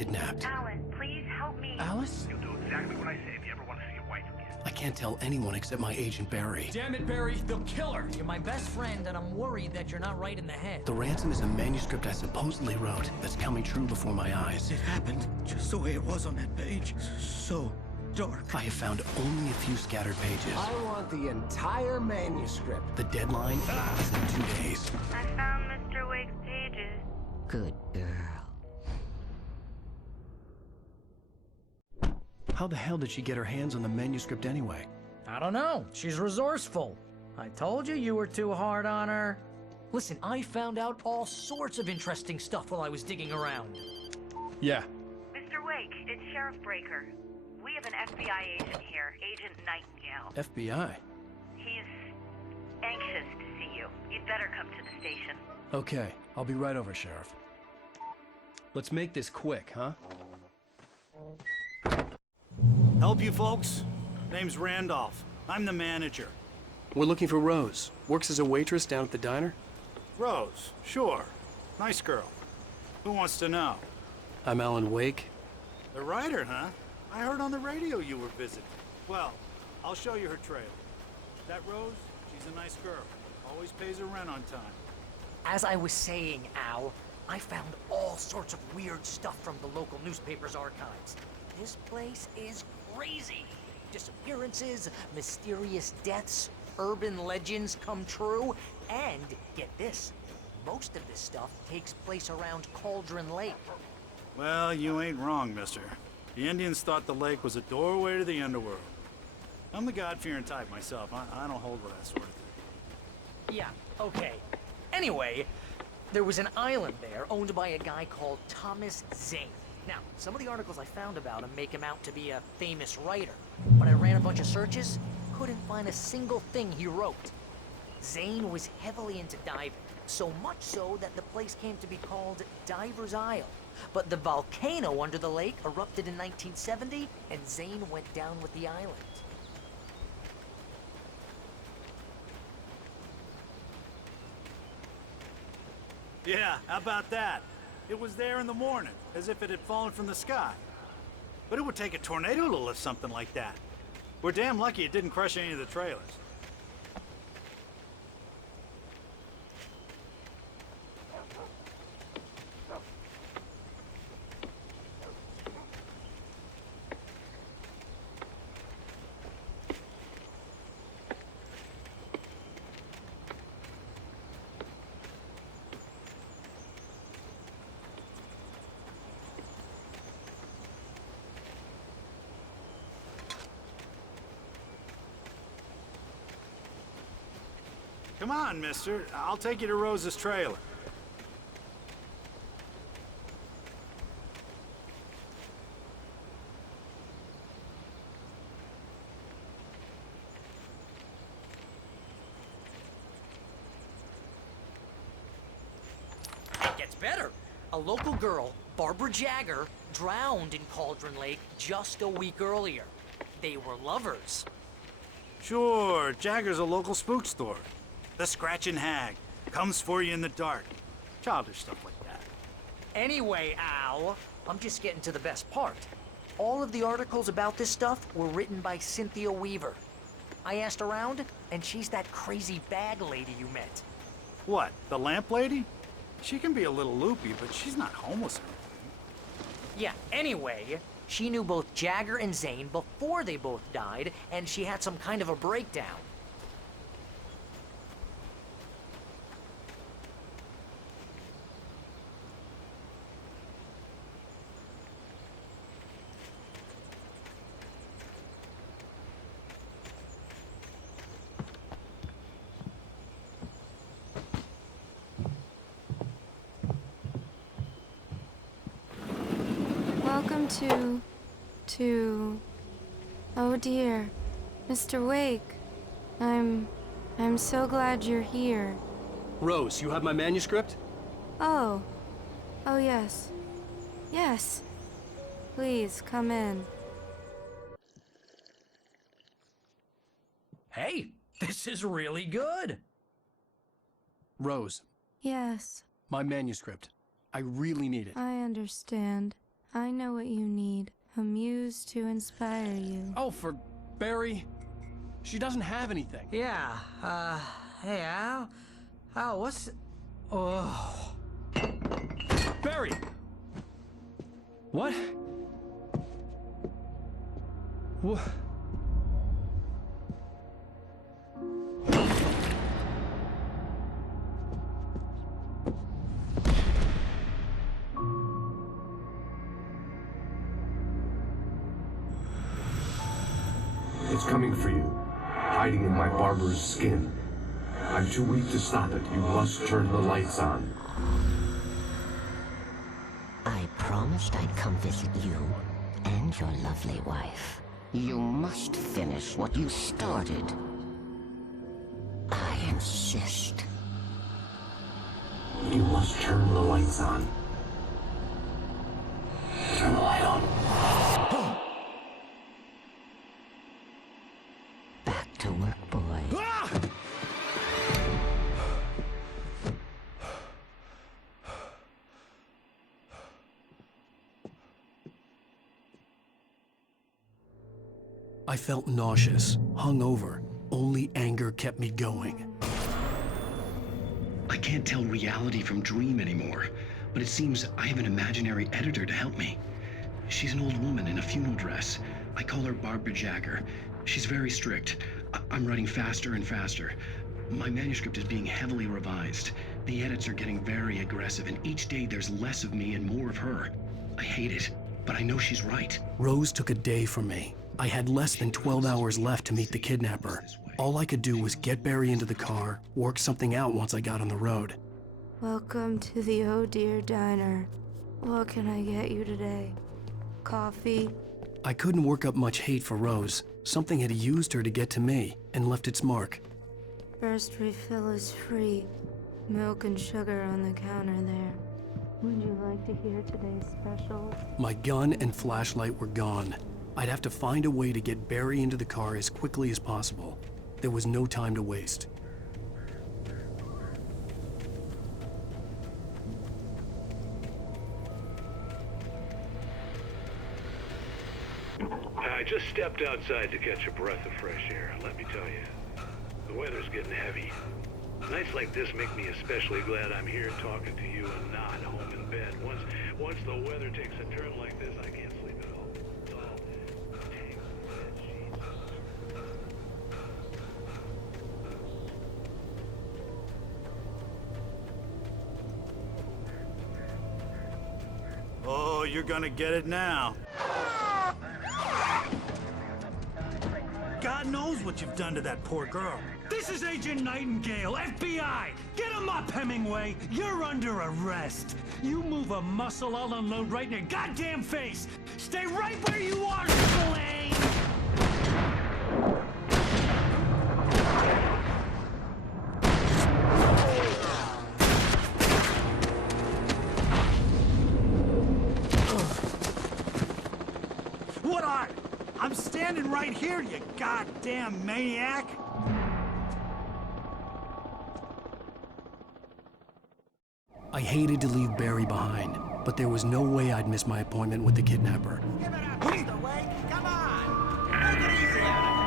kidnapped. Alan, please help me. Alice? You'll do exactly what I say if you ever want to see your wife again. I can't tell anyone except my agent Barry. Damn it, Barry, they'll kill her! You're my best friend, and I'm worried that you're not right in the head. The ransom is a manuscript I supposedly wrote that's coming true before my eyes. It happened just the way it was on that page. So dark. I have found only a few scattered pages. I want the entire manuscript. The deadline is in 2 days. I found Mr. Wake's pages. Good girl. How the hell did she get her hands on the manuscript anyway? I don't know. She's resourceful. I told you you were too hard on her. Listen, I found out all sorts of interesting stuff while I was digging around. Yeah. Mr. Wake, it's Sheriff Breaker. We have an FBI agent here, Agent Nightingale. FBI? He's anxious to see you. You'd better come to the station. Okay, I'll be right over, Sheriff. Let's make this quick, huh? Help you folks? Name's Randolph. I'm the manager. We're looking for Rose. Works as a waitress down at the diner. Rose, sure. Nice girl. Who wants to know? I'm Alan Wake. The writer, huh? I heard on the radio you were visiting. Well, I'll show you her trailer. That Rose, she's a nice girl. Always pays her rent on time. As I was saying, Al, I found all sorts of weird stuff from the local newspaper's archives. This place is crazy. Disappearances, mysterious deaths, urban legends come true, and get this, most of this stuff takes place around Cauldron Lake. Well, you ain't wrong, mister. The Indians thought the lake was a doorway to the underworld. I'm the God-fearing type myself. I don't hold with that sort of thing. Yeah, okay. Anyway, there was an island there owned by a guy called Thomas Zane. Now, some of the articles I found about him make him out to be a famous writer, but I ran a bunch of searches, couldn't find a single thing he wrote. Zane was heavily into diving, so much so that the place came to be called Diver's Isle. But the volcano under the lake erupted in 1970, and Zane went down with the island. Yeah, how about that? It was there in the morning, as if it had fallen from the sky. But it would take a tornado to lift something like that. We're damn lucky it didn't crush any of the trailers. Come on, mister. I'll take you to Rose's trailer. It gets better. A local girl, Barbara Jagger, drowned in Cauldron Lake just a week earlier. They were lovers. Sure, Jagger's a local spook store. The Scratching Hag. Comes for you in the dark. Childish stuff like that. Anyway, Al, I'm just getting to the best part. All of the articles about this stuff were written by Cynthia Weaver. I asked around, and she's that crazy bag lady you met. What, the lamp lady? She can be a little loopy, but she's not homeless or anything. Yeah, anyway, she knew both Jagger and Zane before they both died, and she had some kind of a breakdown. Welcome to... Oh dear, Mr. Wake. I'm so glad you're here. Rose, you have my manuscript? Oh. Oh yes. Yes. Please, come in. Hey, this is really good. Rose, Yes, my manuscript. I really need it. I understand. I know what you need. A muse to inspire you. Oh, for Barry. She doesn't have anything. Yeah, hey, Al, what's... Oh... Barry! What? What? It's coming for you, hiding in my barber's skin. I'm too weak to stop it. You must turn the lights on. I promised I'd come visit you and your lovely wife. You must finish what you started. I insist. You must turn the lights on. Turn the light on. Back to work, boy. I felt nauseous, hungover. Only anger kept me going. I can't tell reality from dream anymore, but it seems I have an imaginary editor to help me. She's an old woman in a funeral dress. I call her Barbara Jagger. She's very strict. I'm writing faster and faster. My manuscript is being heavily revised. The edits are getting very aggressive, and each day there's less of me and more of her. I hate it, but I know she's right. Rose took a day from me. I had less than 12 hours left to meet the kidnapper. All I could do was get Barry into the car, work something out once I got on the road. Welcome to the Oh Dear Diner. What can I get you today? Coffee? I couldn't work up much hate for Rose. Something had used her to get to me and left its mark. First refill is free. Milk and sugar on the counter there. Would you like to hear today's specials? My gun and flashlight were gone. I'd have to find a way to get Barry into the car as quickly as possible. There was no time to waste. I just stepped outside to catch a breath of fresh air. Let me tell you, the weather's getting heavy. Nights like this make me especially glad I'm here talking to you and not home in bed. Once the weather takes a turn like this, I can't sleep at all. It's all tangled bed sheets. Oh, you're gonna get it now. God knows what you've done to that poor girl. This is Agent Nightingale, FBI! Get him up, Hemingway! You're under arrest! You move a muscle, I'll unload right in your goddamn face! Stay right where you are, Slane! What are? I'm standing right here, you goddamn maniac! I hated to leave Barry behind, but there was no way I'd miss my appointment with the kidnapper. Give it up, Mr. Wake. Come on. Take it easy on it.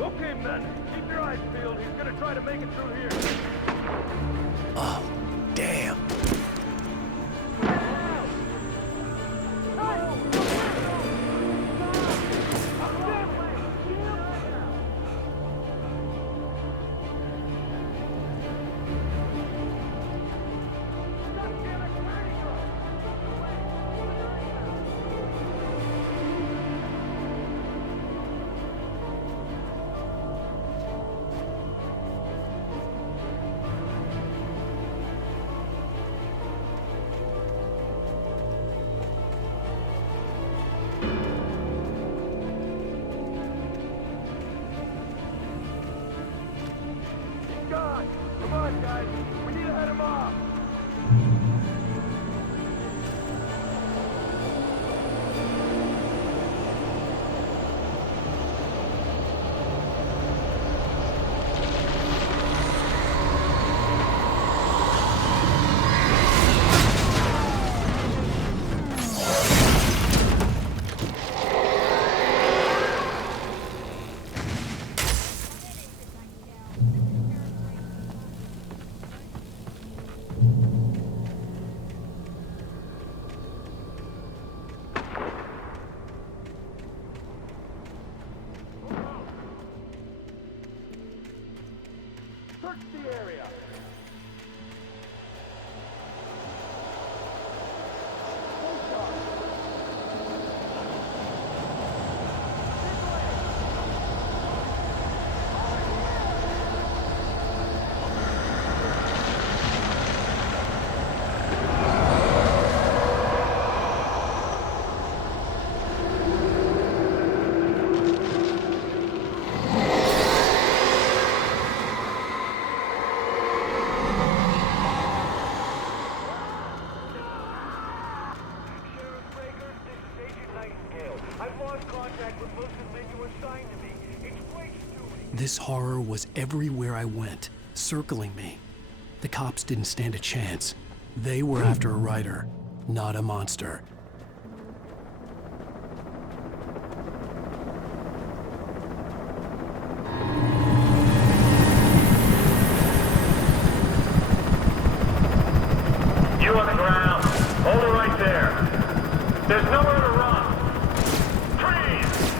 Okay, men, keep your eyes peeled. He's gonna try to make it through here. Oh, damn. guys. We need to head him off. Search the area. This horror was everywhere I went, circling me. The cops didn't stand a chance. They were after a writer, not a monster. You on the ground. Hold it right there. There's nowhere to run. Freeze!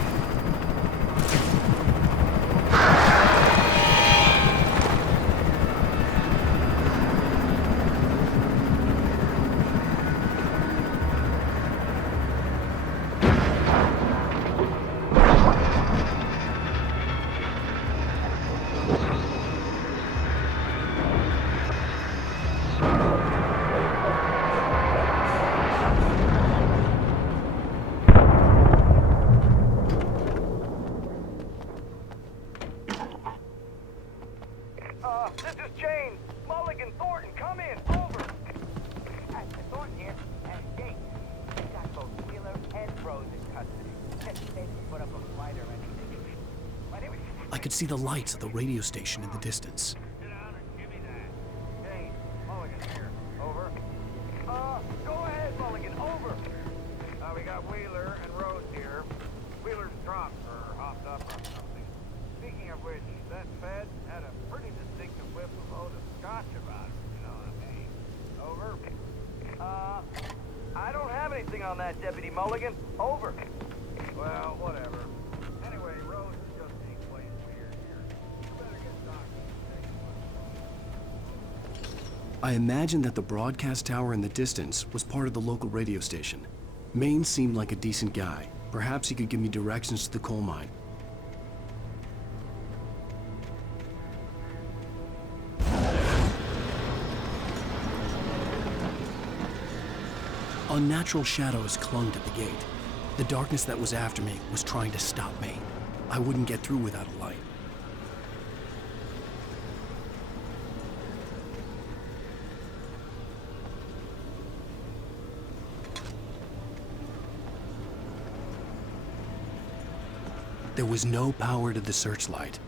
This is Jane. Mulligan, Thornton, come in. Over. Thornton here. Jake, we got both Wheeler and Rose in custody. They can put up a fight or anything. I could see the lights of the radio station in the distance. Sit down and give me that. Jane, Mulligan here. Over. Go ahead, Mulligan. Over. We got Wheeler and Rose here. Wheeler's dropped or hopped up on something. Speaking of which, that Fed had a pretty distinctive whiff of load of scotch about him, you know what I mean? Over. I don't have anything on that, Deputy Mulligan. Over. Well, whatever. Anyway, Rose is just being plain weird here. You better get doctored. I imagined that the broadcast tower in the distance was part of the local radio station. Maine seemed like a decent guy. Perhaps he could give me directions to the coal mine. Unnatural shadows clung to the gate. The darkness that was after me was trying to stop me. I wouldn't get through without a light. There was no power to the searchlight.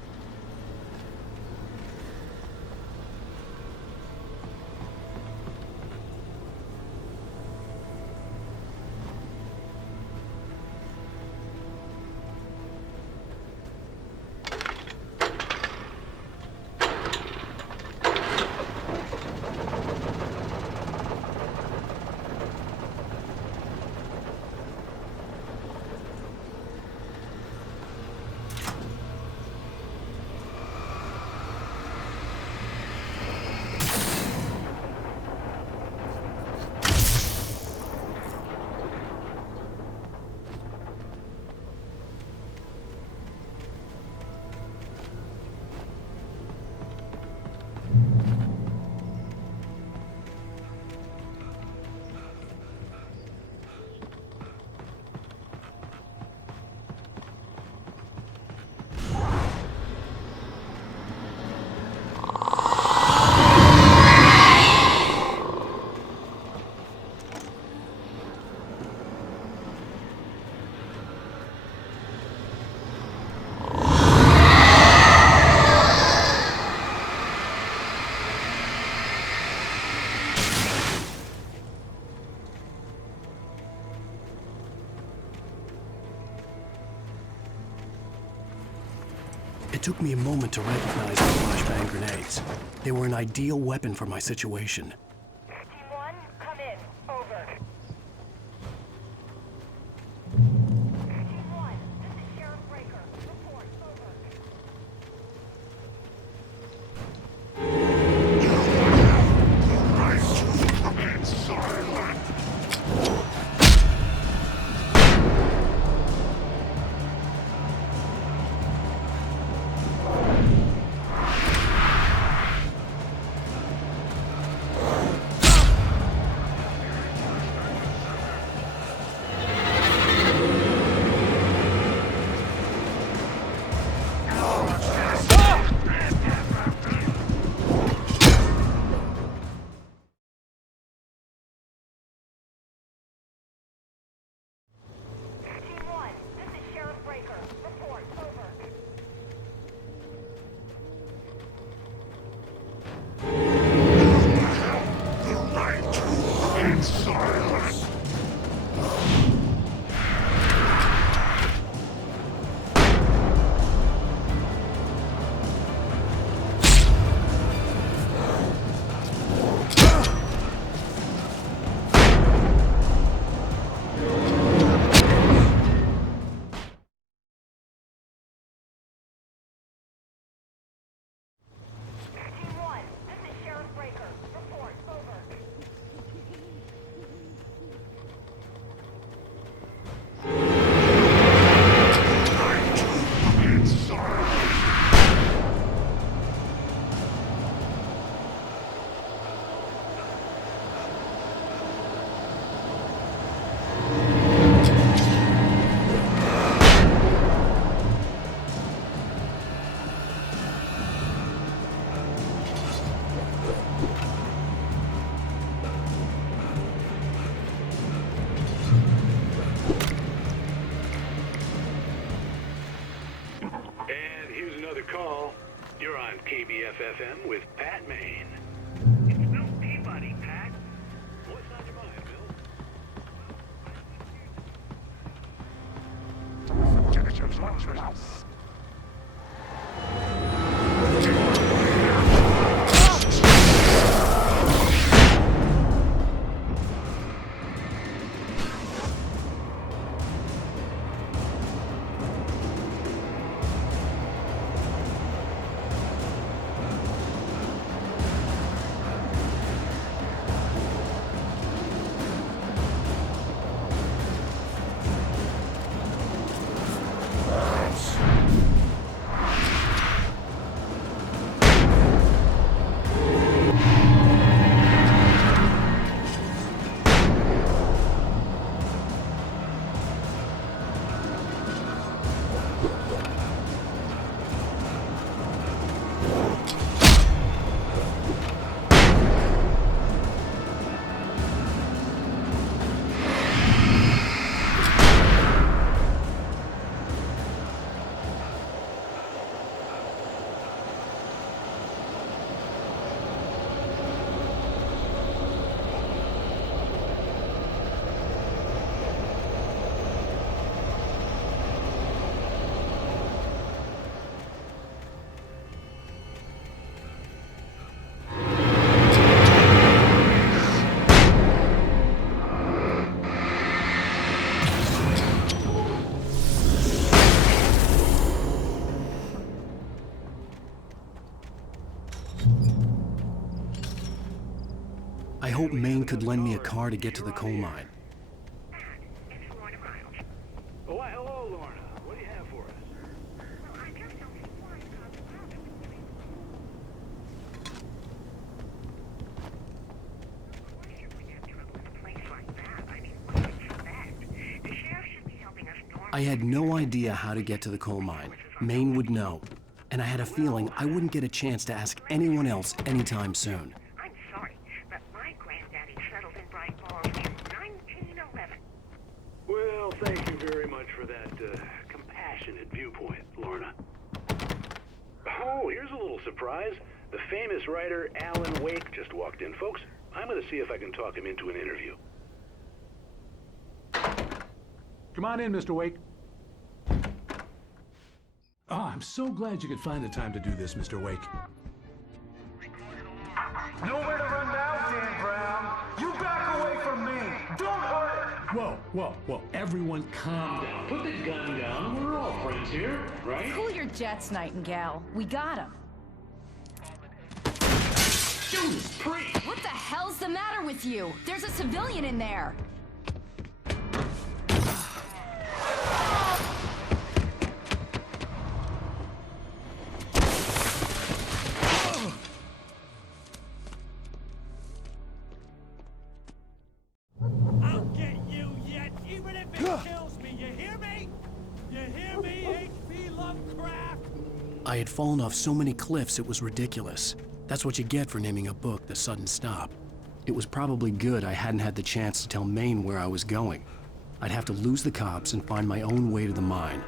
took me a moment to recognize the flashbang grenades. They were an ideal weapon for my situation. Team 1, come in. Over. Team 1, this is Sheriff Breaker. Report. Over. Team 1, this is Sheriff Breaker. Report. Over. Team 1, this is Sheriff Breaker. Report. Over. And here's another call. You're on KBFFM with Pat Maine. It's Bill Peabody, Pat. What's on your mind, Bill? I hope Maine could lend me a car to get to the coal mine. It's Lorna Miles. Oh, why, hello, Lorna. What do you have for us? Well, I just don't see why it's not private. Of course you're going to have trouble in a place like that. I mean, what do you expect? The sheriff should be helping us normally. I had no idea how to get to the coal mine. Maine would know. And I had a feeling I wouldn't get a chance to ask anyone else anytime soon. I'm sorry, but my granddaddy settled in Bright Falls in 1911. Well, thank you very much for that compassionate viewpoint, Lorna. Oh, here's a little surprise. The famous writer Alan Wake just walked in, folks. I'm going to see if I can talk him into an interview. Come on in, Mr. Wake. Oh, I'm so glad you could find the time to do this, Mr. Wake. Nowhere to run now, Dan Brown. You back away from me. Don't hurt it. Whoa. Everyone calm down. Put the gun down. We're all friends here, right? Cool your jets, Nightingale. We got him. Judas Priest! What the hell's the matter with you? There's a civilian in there. I'll get you yet, even if it kills me. You hear me? You hear me, H.P. Lovecraft? I had fallen off so many cliffs it was ridiculous. That's what you get for naming a book The Sudden Stop. It was probably good I hadn't had the chance to tell Maine where I was going. I'd have to lose the cops and find my own way to the mine.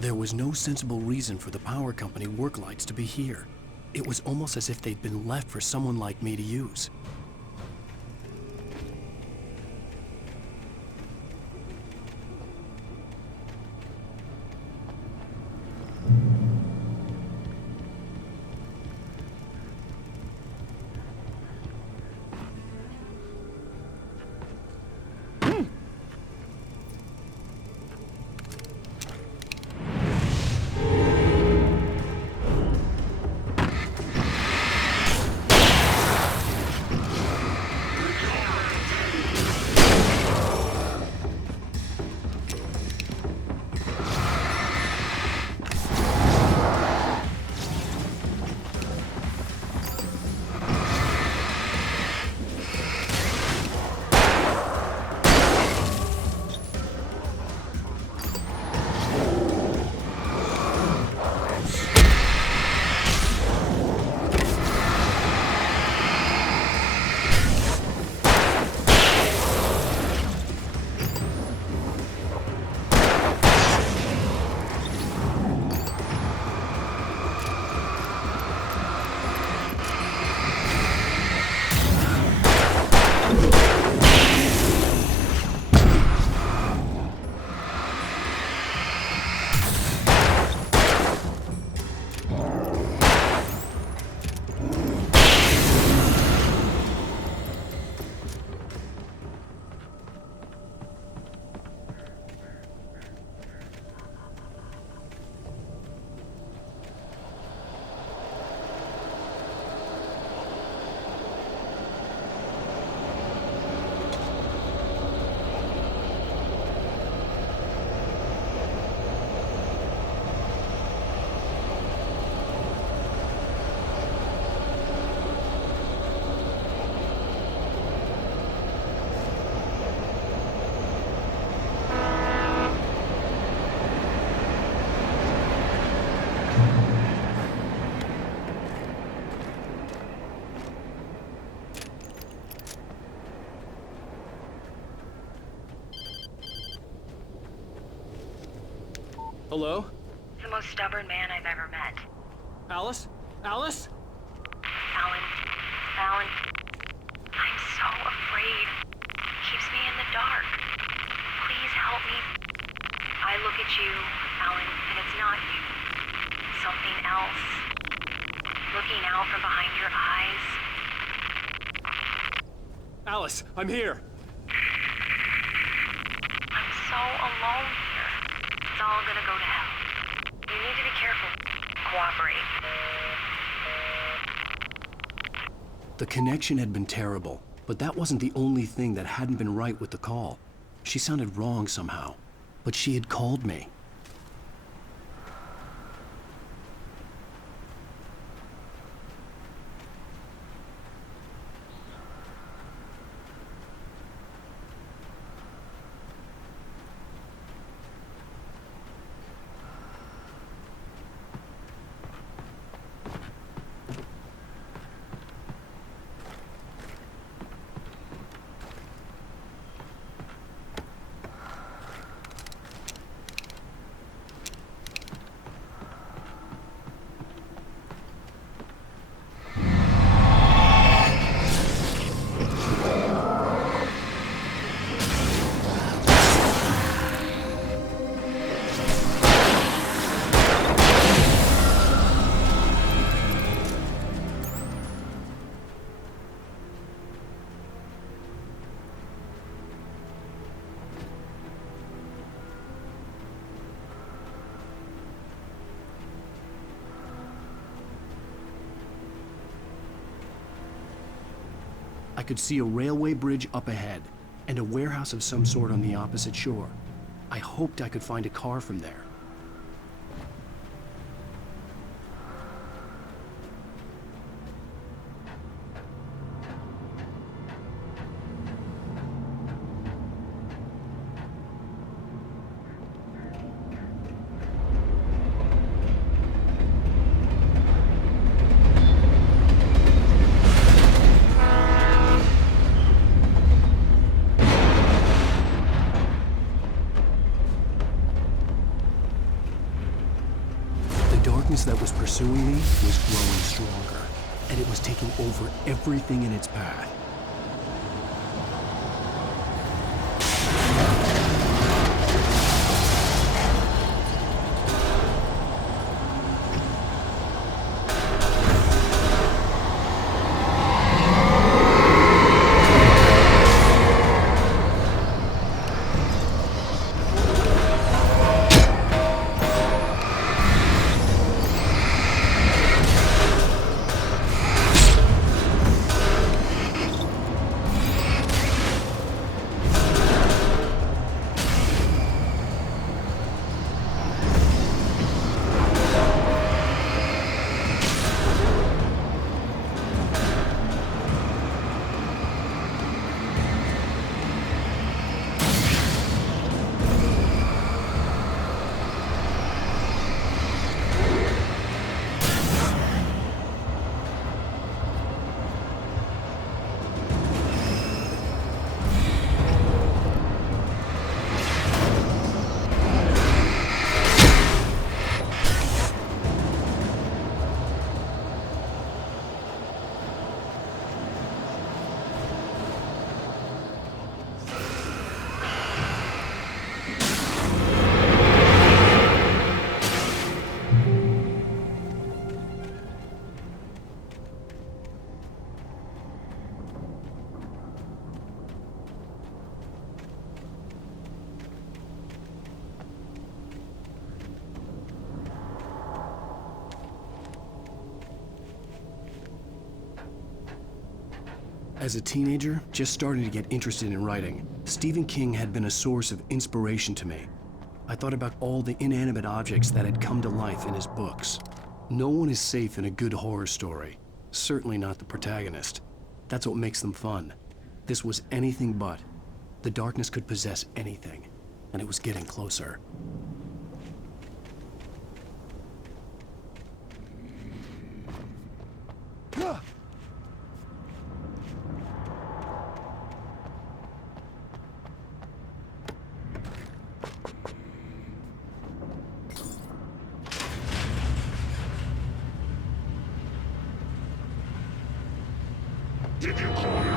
There was no sensible reason for the power company work lights to be here. It was almost as if they'd been left for someone like me to use. Hello? The most stubborn man I've ever met. Alice? Alice? Alan. Alan. I'm so afraid. Keeps me in the dark. Please help me. I look at you, not you. Something else. Looking out from behind your eyes. Alice, I'm here. I'm so alone here. It's all gonna go to hell. You need to be careful. Cooperate. The connection had been terrible, but that wasn't the only thing that hadn't been right with the call. She sounded wrong somehow, but she had called me. I could see a railway bridge up ahead, and a warehouse of some sort on the opposite shore. I hoped I could find a car from there. The darkness that was pursuing me was growing stronger, and it was taking over everything in its path. As a teenager, just starting to get interested in writing, Stephen King had been a source of inspiration to me. I thought about all the inanimate objects that had come to life in his books. No one is safe in a good horror story. Certainly not the protagonist. That's what makes them fun. This was anything but. The darkness could possess anything, and it was getting closer. Did you call me?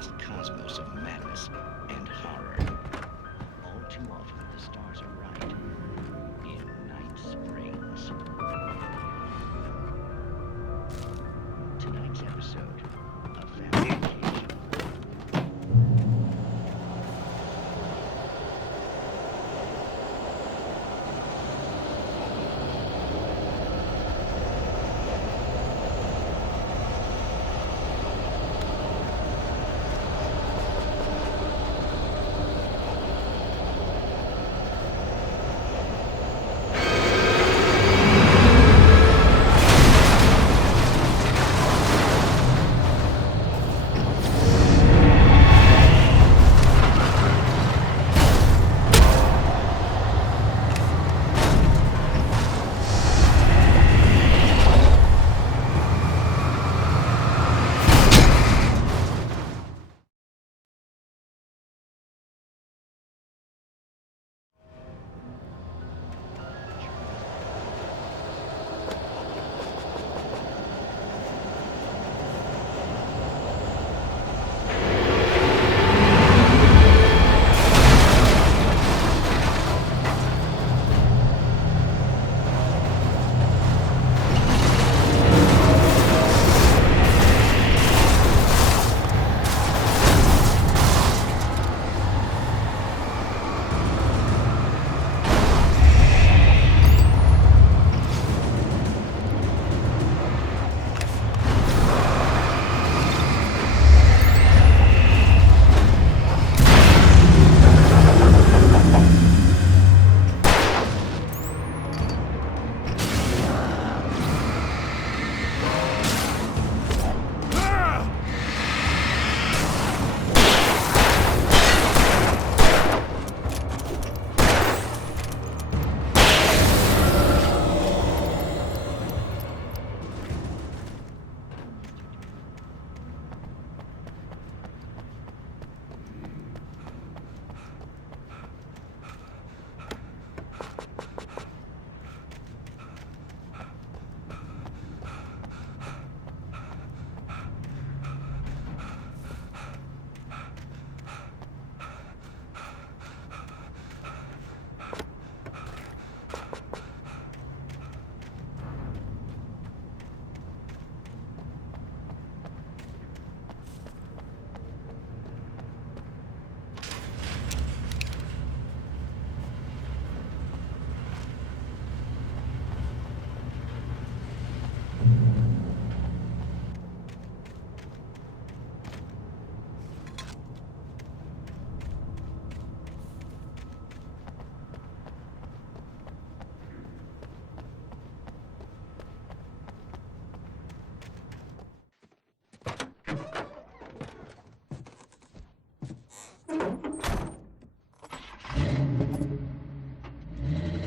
vast cosmos of madness and horror. All too often, the stars are right. In Night Springs. Tonight's episode, A Family Vacation.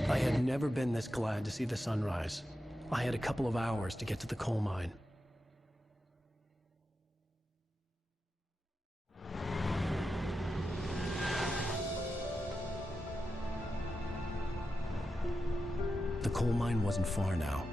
I had never been this glad to see the sunrise. I had a couple of hours to get to the coal mine. The coal mine wasn't far now.